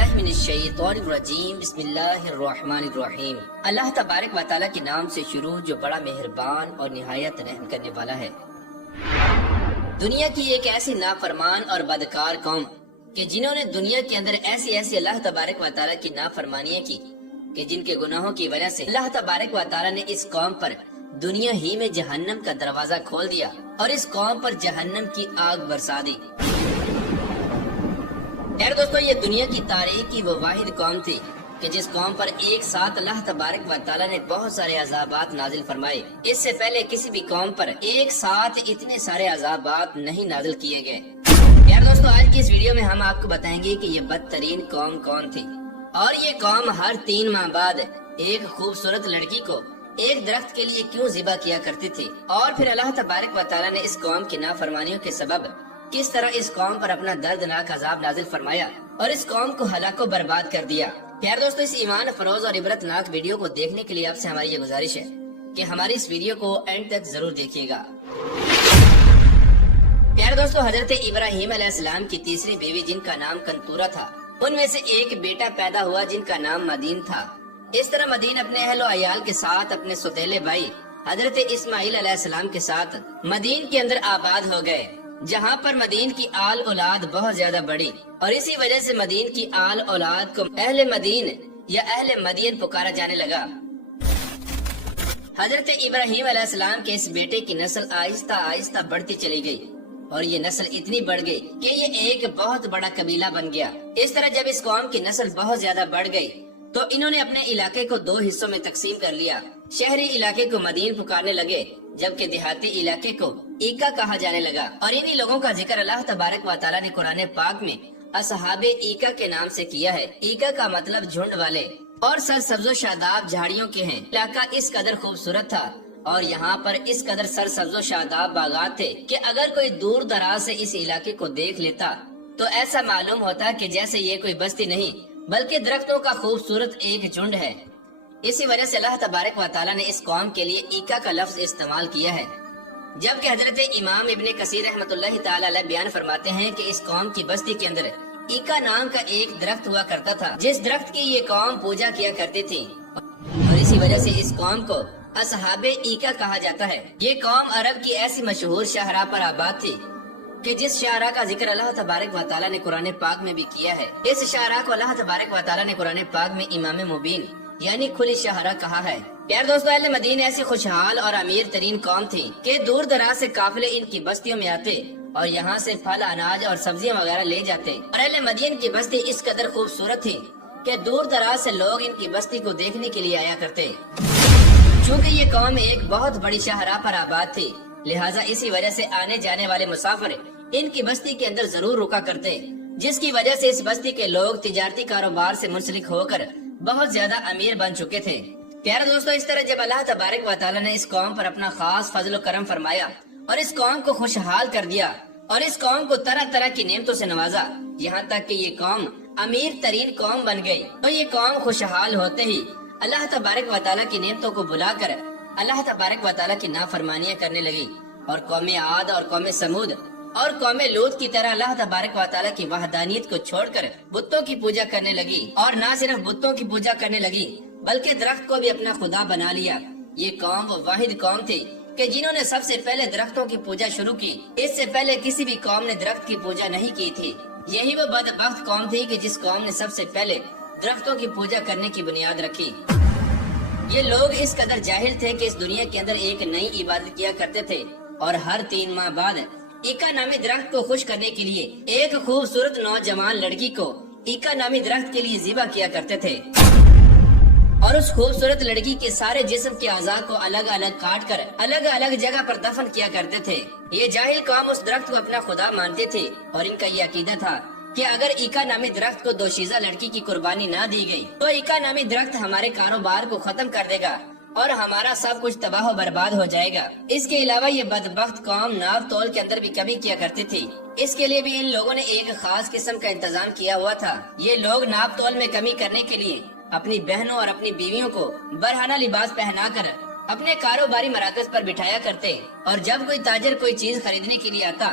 باللہ من الشیطان الرجیم بسم اللہ الرحمن الرحیم۔ اللہ تبارک و تعالیٰ کے نام سے شروع جو بڑا مہربان اور نہایت رحم کرنے والا ہے۔ دنیا کی ایک ایسی نافرمان اور بدکار قوم کہ جنہوں نے دنیا کے اندر ایسی اللہ تبارک و تعالیٰ کی نافرمانیاں کی کہ جن کے گناہوں کی وجہ سے اللہ تبارک و تعالیٰ نے اس قوم پر دنیا ہی میں جہنم کا دروازہ کھول دیا اور اس قوم پر جہنم کی آگ برسا دی۔ دوستو، یہ دنیا کی تاریخ کی وہ واحد قوم تھی کہ جس قوم پر ایک ساتھ اللہ تبارک و تعالیٰ نے بہت سارے عذابات نازل فرمائے۔ اس سے پہلے کسی بھی قوم پر ایک ساتھ اتنے سارے عذابات نہیں نازل کیے گئے۔ دوستو، آج کی اس ویڈیو میں ہم آپ کو بتائیں گے کہ یہ بدترین قوم کون تھی، اور یہ قوم ہر 3 ماہ بعد ایک خوبصورت لڑکی کو ایک درخت کے لیے کیوں ذبح کیا کرتی تھی، اور پھر اللہ تبارک و تعالیٰ نے اس قوم کی نافرمانیوں کے سبب کس طرح اس قوم پر اپنا دردناک عذاب نازل فرمایا اور اس قوم کو ہلاک و برباد کر دیا۔ دوستو، اس ایمان افروز اور عبرت ناک ویڈیو کو دیکھنے کے لیے آپ سے ہماری یہ گزارش ہے کہ ہماری اس ویڈیو کو اینڈ تک ضرور دیکھیے گا۔ دوستو، حضرت ابراہیم علیہ السلام کی تیسری بیوی جن کا نام کنتورہ تھا، ان میں سے ایک بیٹا پیدا ہوا جن کا نام مدین تھا۔ اس طرح مدین اپنے اہل و عیال کے ساتھ اپنے سوتیلے بھائی حضرت اسماعیل علیہ السلام کے ساتھ مدین کے اندر آباد ہو گئے، جہاں پر مدین کی آل اولاد بہت زیادہ بڑی، اور اسی وجہ سے مدین کی آل اولاد کو اہل مدین یا اہل مدین پکارا جانے لگا۔ حضرت ابراہیم علیہ السلام کے اس بیٹے کی نسل آہستہ آہستہ بڑھتی چلی گئی، اور یہ نسل اتنی بڑھ گئی کہ یہ ایک بہت بڑا قبیلہ بن گیا۔ اس طرح جب اس قوم کی نسل بہت زیادہ بڑھ گئی تو انہوں نے اپنے علاقے کو 2 حصوں میں تقسیم کر لیا۔ شہری علاقے کو مدین پکارنے لگے، جبکہ دیہاتی علاقے کو ایکا کہا جانے لگا، اور انہی لوگوں کا ذکر اللہ تبارک و تعالیٰ نے قرآن پاک میں اصحاب ایکا کے نام سے کیا ہے۔ ایکا کا مطلب جھنڈ والے، اور سرسبز و شاداب جھاڑیوں کے ہیں۔ علاقہ اس قدر خوبصورت تھا اور یہاں پر اس قدر سرسبز و شاداب باغات تھے کہ اگر کوئی دور دراز سے اس علاقے کو دیکھ لیتا تو ایسا معلوم ہوتا کہ جیسے یہ کوئی بستی نہیں بلکہ درختوں کا خوبصورت ایک جھنڈ ہے۔ اسی وجہ سے اللہ تبارک و تعالیٰ نے اس قوم کے لیے ایکا کا لفظ استعمال کیا ہے، جبکہ حضرت امام ابن کثیر رحمۃ اللہ تعالی علیہ بیان فرماتے ہیں کہ اس قوم کی بستی کے اندر ایکا نام کا ایک درخت ہوا کرتا تھا جس درخت کی یہ قوم پوجا کیا کرتی تھی، اور اسی وجہ سے اس قوم کو اصحاب ایکا کہا جاتا ہے۔ یہ قوم عرب کی ایسی مشہور شاہراہ پر آباد تھی کہ جس شاہراہ کا ذکر اللہ تبارک و تعالیٰ نے قرآن پاک میں بھی کیا ہے۔ اس شاہراہ کو اللہ تبارک و تعالیٰ نے قرآن پاک میں امام مبین یعنی کھلی شاہراہ کہا ہے۔ دوستو، اہل مدین ایسی خوشحال اور امیر ترین قوم تھی کہ دور دراز سے قافلے ان کی بستیوں میں آتے اور یہاں سے پھل، اناج اور سبزیاں وغیرہ لے جاتے، اور اہل مدین کی بستی اس قدر خوبصورت تھی کہ دور دراز سے لوگ ان کی بستی کو دیکھنے کے لیے آیا کرتے۔ چونکہ یہ قوم ایک بہت بڑی شاہراہ پر آباد تھی، لہٰذا اسی وجہ سے آنے جانے والے مسافر ان کی بستی کے اندر ضرور رکا کرتے، جس کی وجہ سے اس بستی کے لوگ تجارتی کاروبار سے منسلک ہو کر بہت زیادہ امیر بن چکے تھے۔ دوستو، اس طرح جب اللہ تبارک و تعالیٰ نے اس قوم پر اپنا خاص فضل و کرم فرمایا اور اس قوم کو خوشحال کر دیا اور اس قوم کو طرح طرح کی نعمتوں سے نوازا، یہاں تک کہ یہ قوم امیر ترین قوم بن گئی، تو یہ قوم خوشحال ہوتے ہی اللہ تبارک و تعالیٰ کی نعمتوں کو بلا کر اللہ تبارک و تعالیٰ کی نافرمانیاں کرنے لگی، اور قوم عاد اور قوم سمود اور قوم لوط کی طرح اللہ تبارک و تعالیٰ کی وحدانیت کو چھوڑ کر بتوں کی پوجا کرنے لگی، اور نہ صرف بتوں کی پوجا کرنے لگی بلکہ درخت کو بھی اپنا خدا بنا لیا۔ یہ قوم وہ واحد قوم تھی کہ جنہوں نے سب سے پہلے درختوں کی پوجا شروع کی۔ اس سے پہلے کسی بھی قوم نے درخت کی پوجا نہیں کی تھی۔ یہی وہ بدبخت قوم تھی کہ جس قوم نے سب سے پہلے درختوں کی پوجا کرنے کی بنیاد رکھی۔ یہ لوگ اس قدر جاہل تھے کہ اس دنیا کے اندر ایک نئی عبادت کیا کرتے تھے، اور ہر 3 ماہ بعد ایکا نامی درخت کو خوش کرنے کے لیے ایک خوبصورت نوجوان لڑکی کو ایکا نامی درخت کے لیے ذبح کیا کرتے تھے، اور اس خوبصورت لڑکی کے سارے جسم کے اعضاء کو الگ الگ کاٹ کر الگ الگ جگہ پر دفن کیا کرتے تھے۔ یہ جاہل قوم اس درخت کو اپنا خدا مانتے تھے، اور ان کا یہ عقیدہ تھا کہ اگر ایکا نامی درخت کو دوشیزہ لڑکی کی قربانی نہ دی گئی تو ایکا نامی درخت ہمارے کاروبار کو ختم کر دے گا اور ہمارا سب کچھ تباہ و برباد ہو جائے گا۔ اس کے علاوہ یہ بدبخت قوم ناپ تول کے اندر بھی کمی کیا کرتی تھی۔ اس کے لیے بھی ان لوگوں نے ایک خاص قسم کا انتظام کیا ہوا تھا۔ یہ لوگ ناپ تول میں کمی کرنے کے لیے اپنی بہنوں اور اپنی بیویوں کو برہنہ لباس پہنا کر اپنے کاروباری مراکز پر بٹھایا کرتے، اور جب کوئی تاجر کوئی چیز خریدنے کے لیے آتا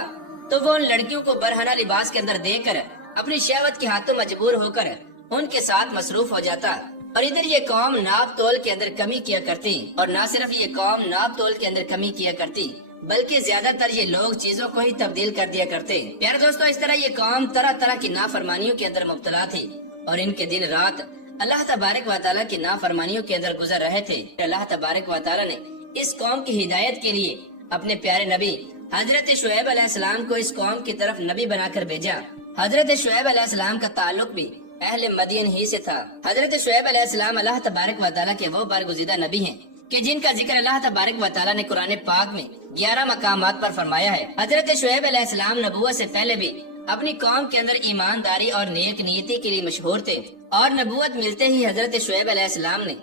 تو وہ ان لڑکیوں کو برہنہ لباس کے اندر دے کر اپنی شہوت کے ہاتھوں مجبور ہو کر ان کے ساتھ مصروف ہو جاتا، اور ادھر یہ قوم ناپ تول کے اندر کمی کیا کرتی، اور نہ صرف یہ قوم ناپ تول کے اندر کمی کیا کرتی بلکہ زیادہ تر یہ لوگ چیزوں کو ہی تبدیل کر دیا کرتے۔ پیارے دوستو، اس طرح یہ قوم طرح طرح کی نافرمانیوں کے اندر مبتلا تھی، اور ان کے دن رات اللہ تبارک و تعالیٰ کی نافرمانیوں کے اندر گزر رہے تھے۔ اللہ تبارک و تعالیٰ نے اس قوم کی ہدایت کے لیے اپنے پیارے نبی حضرت شعیب علیہ السلام کو اس قوم کی طرف نبی بنا کر بھیجا۔ حضرت شعیب علیہ السلام کا تعلق بھی اہل مدین ہی سے تھا۔ حضرت شعیب علیہ السلام اللہ تبارک و تعالیٰ کے وہ برگزیدہ نبی ہیں کہ جن کا ذکر اللہ تبارک و تعالیٰ نے قرآن پاک میں 11 مقامات پر فرمایا ہے۔ حضرت شعیب علیہ السلام نبوت سے پہلے بھی اپنی قوم کے اندر ایمانداری اور نیک نیتی کے لیے مشہور تھے، اور نبوت ملتے ہی حضرت شعیب علیہ السلام نے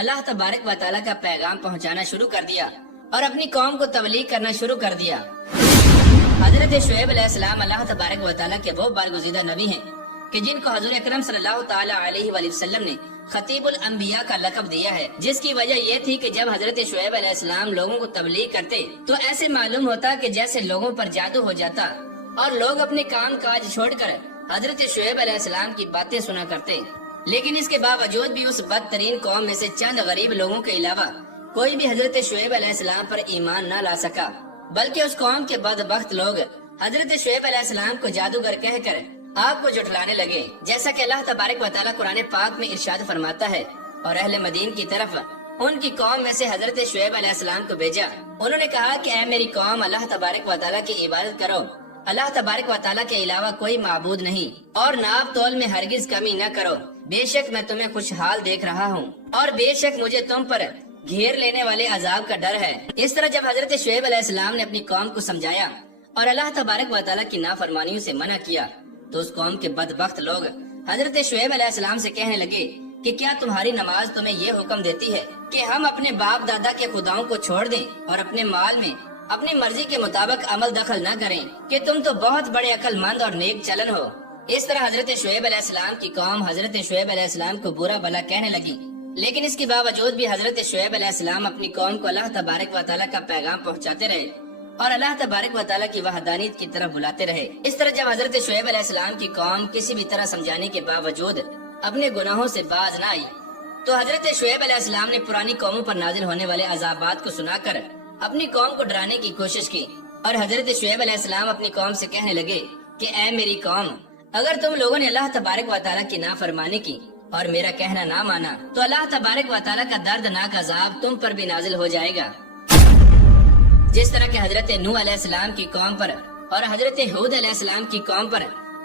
اللہ تبارک و تعالیٰ کا پیغام پہنچانا شروع کر دیا اور اپنی قوم کو تبلیغ کرنا شروع کر دیا۔ حضرت شعیب علیہ السلام اللہ تبارک و تعالیٰ کے وہ برگزیدہ نبی ہیں کہ جن کو حضور اکرم صلی اللہ تعالی علیہ وآلہ وسلم نے خطیب الانبیاء کا لقب دیا ہے، جس کی وجہ یہ تھی کہ جب حضرت شعیب علیہ السلام لوگوں کو تبلیغ کرتے تو ایسے معلوم ہوتا کہ جیسے لوگوں پر جادو ہو جاتا، اور لوگ اپنے کام کاج چھوڑ کر حضرت شعیب علیہ السلام کی باتیں سنا کرتے۔ لیکن اس کے باوجود بھی اس بدترین قوم میں سے چند غریب لوگوں کے علاوہ کوئی بھی حضرت شعیب علیہ السلام پر ایمان نہ لا سکا، بلکہ اس قوم کے بدبخت لوگ حضرت شعیب علیہ السلام کو جادوگر کہہ کر آپ کو جھٹلانے لگے، جیسا کہ اللہ تبارک و تعالیٰ قرآن پاک میں ارشاد فرماتا ہے۔ اور اہل مدین کی طرف ان کی قوم میں سے حضرت شعیب علیہ السلام کو بھیجا۔ انہوں نے کہا کہ اے میری قوم، اللہ تبارک و تعالیٰ کی عبادت کرو، اللہ تبارک و تعالیٰ کے علاوہ کوئی معبود نہیں، اور ناپ تول میں ہرگز کمی نہ کرو، بے شک میں تمہیں خوشحال دیکھ رہا ہوں، اور بے شک مجھے تم پر گھیر لینے والے عذاب کا ڈر ہے۔ اس طرح جب حضرت شعیب علیہ السلام نے اپنی قوم کو سمجھایا اور اللہ تبارک و تعالیٰ کی نافرمانیوں سے منع کیا تو اس قوم کے بدبخت لوگ حضرت شعیب علیہ السلام سے کہنے لگے کہ کیا تمہاری نماز تمہیں یہ حکم دیتی ہے کہ ہم اپنے باپ دادا کے خداؤں کو چھوڑ دیں اور اپنے مال میں اپنی مرضی کے مطابق عمل دخل نہ کریں، کہ تم تو بہت بڑے عقل مند اور نیک چلن ہو۔ اس طرح حضرت شعیب علیہ السلام کی قوم حضرت شعیب علیہ السلام کو برا بھلا کہنے لگی، لیکن اس کے باوجود بھی حضرت شعیب علیہ السلام اپنی قوم کو اللہ تبارک و تعالیٰ کا پیغام پہنچاتے رہے اور اللہ تبارک و تعالیٰ کی وحدانیت کی طرف بلاتے رہے۔ اس طرح جب حضرت شعیب علیہ السلام کی قوم کسی بھی طرح سمجھانے کے باوجود اپنے گناہوں سے باز نہ آئی تو حضرت شعیب علیہ السلام نے پرانی قوموں پر نازل ہونے والے عذابات کو سنا کر اپنی قوم کو ڈرانے کی کوشش کی، اور حضرت شعیب علیہ السلام اپنی قوم سے کہنے لگے کہ اے میری قوم، اگر تم لوگوں نے اللہ تبارک و تعالیٰ کی نافرمانی کی اور میرا کہنا نہ مانا تو اللہ تبارک و تعالیٰ کا دردناک عذاب تم پر بھی نازل ہو جائے گا، جس طرح کہ حضرت نوح علیہ السلام کی قوم پر اور حضرت ہود علیہ السلام کی قوم پر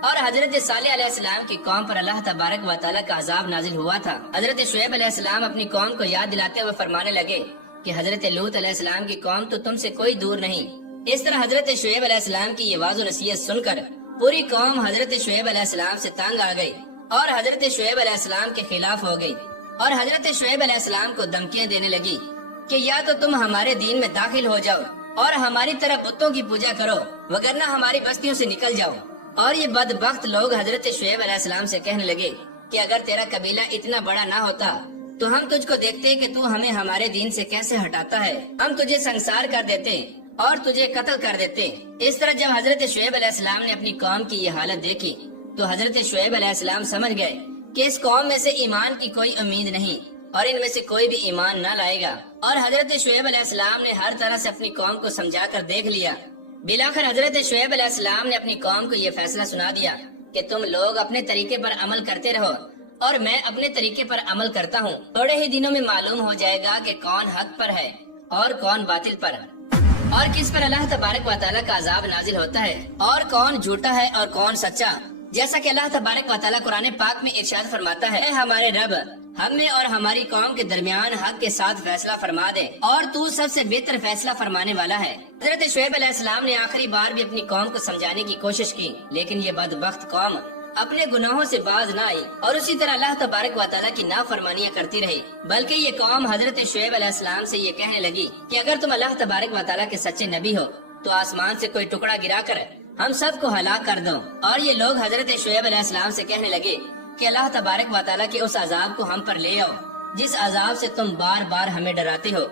اور حضرت صالح علیہ السلام کی قوم پر اللہ تبارک و تعالیٰ کا عذاب نازل ہوا تھا۔ حضرت شعیب علیہ السلام اپنی قوم کو یاد دلاتے ہوئے فرمانے لگے کہ حضرت لوط علیہ السلام کی قوم تو تم سے کوئی دور نہیں۔ اس طرح حضرت شعیب علیہ السلام کی یہ واضح نصیحت سن کر پوری قوم حضرت شعیب علیہ السلام سے تنگ آ گئی اور حضرت شعیب علیہ السلام کے خلاف ہو گئی، اور حضرت شعیب علیہ السلام کو دھمکیاں دینے لگی کہ یا تو تم ہمارے دین میں داخل ہو جاؤ اور ہماری طرح بتوں کی پوجا کرو، وگرنہ ہماری بستیوں سے نکل جاؤ۔ اور یہ بدبخت لوگ حضرت شعیب علیہ السلام سے کہنے لگے کہ اگر تیرا قبیلہ اتنا بڑا نہ ہوتا تو ہم تجھ کو دیکھتے کہ تو ہمیں ہمارے دین سے کیسے ہٹاتا ہے، ہم تجھے سنسار کر دیتے اور تجھے قتل کر دیتے۔ اس طرح جب حضرت شعیب علیہ السلام نے اپنی قوم کی یہ حالت دیکھی تو حضرت شعیب علیہ السلام سمجھ گئے کہ اس قوم میں سے ایمان کی کوئی امید نہیں اور ان میں سے کوئی بھی ایمان نہ لائے گا، اور حضرت شعیب علیہ السلام نے ہر طرح سے اپنی قوم کو سمجھا کر دیکھ لیا۔ بلاخر حضرت شعیب علیہ السلام نے اپنی قوم کو یہ فیصلہ سنا دیا کہ تم لوگ اپنے طریقے پر عمل کرتے رہو اور میں اپنے طریقے پر عمل کرتا ہوں، تھوڑے ہی دنوں میں معلوم ہو جائے گا کہ کون حق پر ہے اور کون باطل پر، اور کس پر اللہ تبارک و تعالیٰ کا عذاب نازل ہوتا ہے، اور کون جھوٹا ہے اور کون سچا۔ جیسا کہ اللہ تبارک و تعالیٰ قرآن پاک میں ارشاد فرماتا ہے، اے ہمارے رب، ہم میں اور ہماری قوم کے درمیان حق کے ساتھ فیصلہ فرما دے، اور تو سب سے بہتر فیصلہ فرمانے والا ہے۔ حضرت شعیب علیہ السلام نے آخری بار بھی اپنی قوم کو سمجھانے کی کوشش کی، لیکن یہ بدبخت قوم اپنے گناہوں سے باز نہ آئی اور اسی طرح اللہ تبارک و تعالیٰ کی نافرمانیاں کرتی رہی، بلکہ یہ قوم حضرت شعیب علیہ السلام سے یہ کہنے لگی کہ اگر تم اللہ تبارک و تعالیٰ کے سچے نبی ہو تو آسمان سے کوئی ٹکڑا گرا کر ہم سب کو ہلاک کر دو۔ اور یہ لوگ حضرت شعیب علیہ السلام سے کہنے لگے کہ اللہ تبارک و تعالیٰ کے اس عذاب کو ہم پر لے آؤ جس عذاب سے تم بار بار ہمیں ڈراتے ہو۔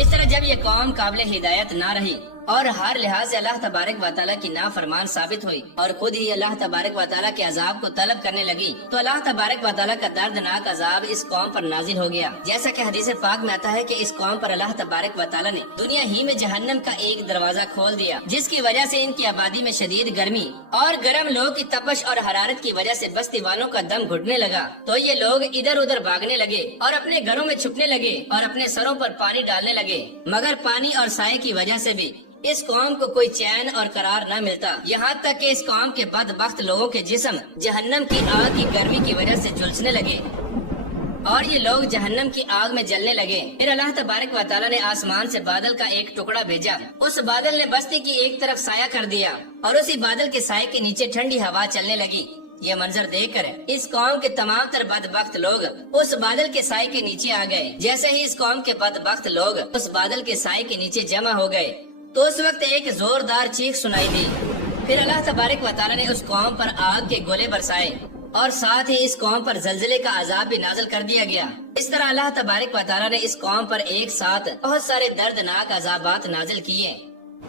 اس طرح جب یہ قوم قابل ہدایت نہ رہی اور ہر لحاظ سے اللہ تبارک و تعالیٰ کی نافرمان ثابت ہوئی اور خود ہی اللہ تبارک و تعالیٰ کے عذاب کو طلب کرنے لگی تو اللہ تبارک و تعالیٰ کا دردناک عذاب اس قوم پر نازل ہو گیا، جیسا کہ حدیث پاک میں آتا ہے کہ اس قوم پر اللہ تبارک و تعالیٰ نے دنیا ہی میں جہنم کا ایک دروازہ کھول دیا، جس کی وجہ سے ان کی آبادی میں شدید گرمی اور گرم لوگوں کی تپش اور حرارت کی وجہ سے بستی والوں کا دم گھٹنے لگا تو یہ لوگ ادھر ادھر بھاگنے لگے اور اپنے گھروں میں چھپنے لگے اور اپنے سروں پر پانی ڈالنے لگے، مگر پانی اور سائے کی وجہ سے بھی اس قوم کو کوئی چین اور قرار نہ ملتا، یہاں تک کہ اس قوم کے بدبخت لوگوں کے جسم جہنم کی آگ کی گرمی کی وجہ سے جھلسنے لگے اور یہ لوگ جہنم کی آگ میں جلنے لگے۔ پھر اللہ تبارک و تعالیٰ نے آسمان سے بادل کا ایک ٹکڑا بھیجا، اس بادل نے بستی کی ایک طرف سایہ کر دیا اور اسی بادل کے سائے کے نیچے ٹھنڈی ہوا چلنے لگی۔ یہ منظر دیکھ کر اس قوم کے تمام تر بدبخت لوگ اس بادل کے سائے کے نیچے آ گئے۔ جیسے ہی اس قوم کے بدبخت لوگ اس بادل کے سائے کے نیچے جمع ہو گئے تو اس وقت ایک زوردار چیخ سنائی دی۔ پھر اللہ تبارک و تعالیٰ نے اس قوم پر آگ کے گولے برسائے اور ساتھ ہی اس قوم پر زلزلے کا عذاب بھی نازل کر دیا گیا۔ اس طرح اللہ تبارک و تعالیٰ نے اس قوم پر ایک ساتھ بہت سارے دردناک عذابات نازل کیے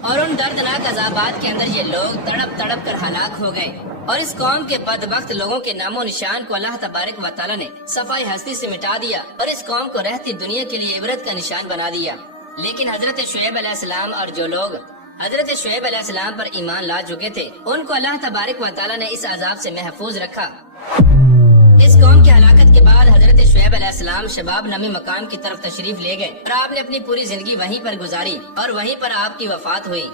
اور ان دردناک عذابات کے اندر یہ لوگ تڑپ تڑپ کر ہلاک ہو گئے اور اس قوم کے بدبخت لوگوں کے نام و نشان کو اللہ تبارک و تعالیٰ نے صفائی ہستی سے مٹا دیا اور اس قوم کو رہتی دنیا کے لیے عبرت کا نشان بنا دیا۔ لیکن حضرت شعیب علیہ السلام اور جو لوگ حضرت شعیب علیہ السلام پر ایمان لا چکے تھے ان کو اللہ تبارک و تعالیٰ نے اس عذاب سے محفوظ رکھا۔ اس قوم کی ہلاکت کے بعد حضرت شعیب علیہ السلام شباب نامی مقام کی طرف تشریف لے گئے اور آپ نے اپنی پوری زندگی وہیں پر گزاری اور وہیں پر آپ کی وفات ہوئی۔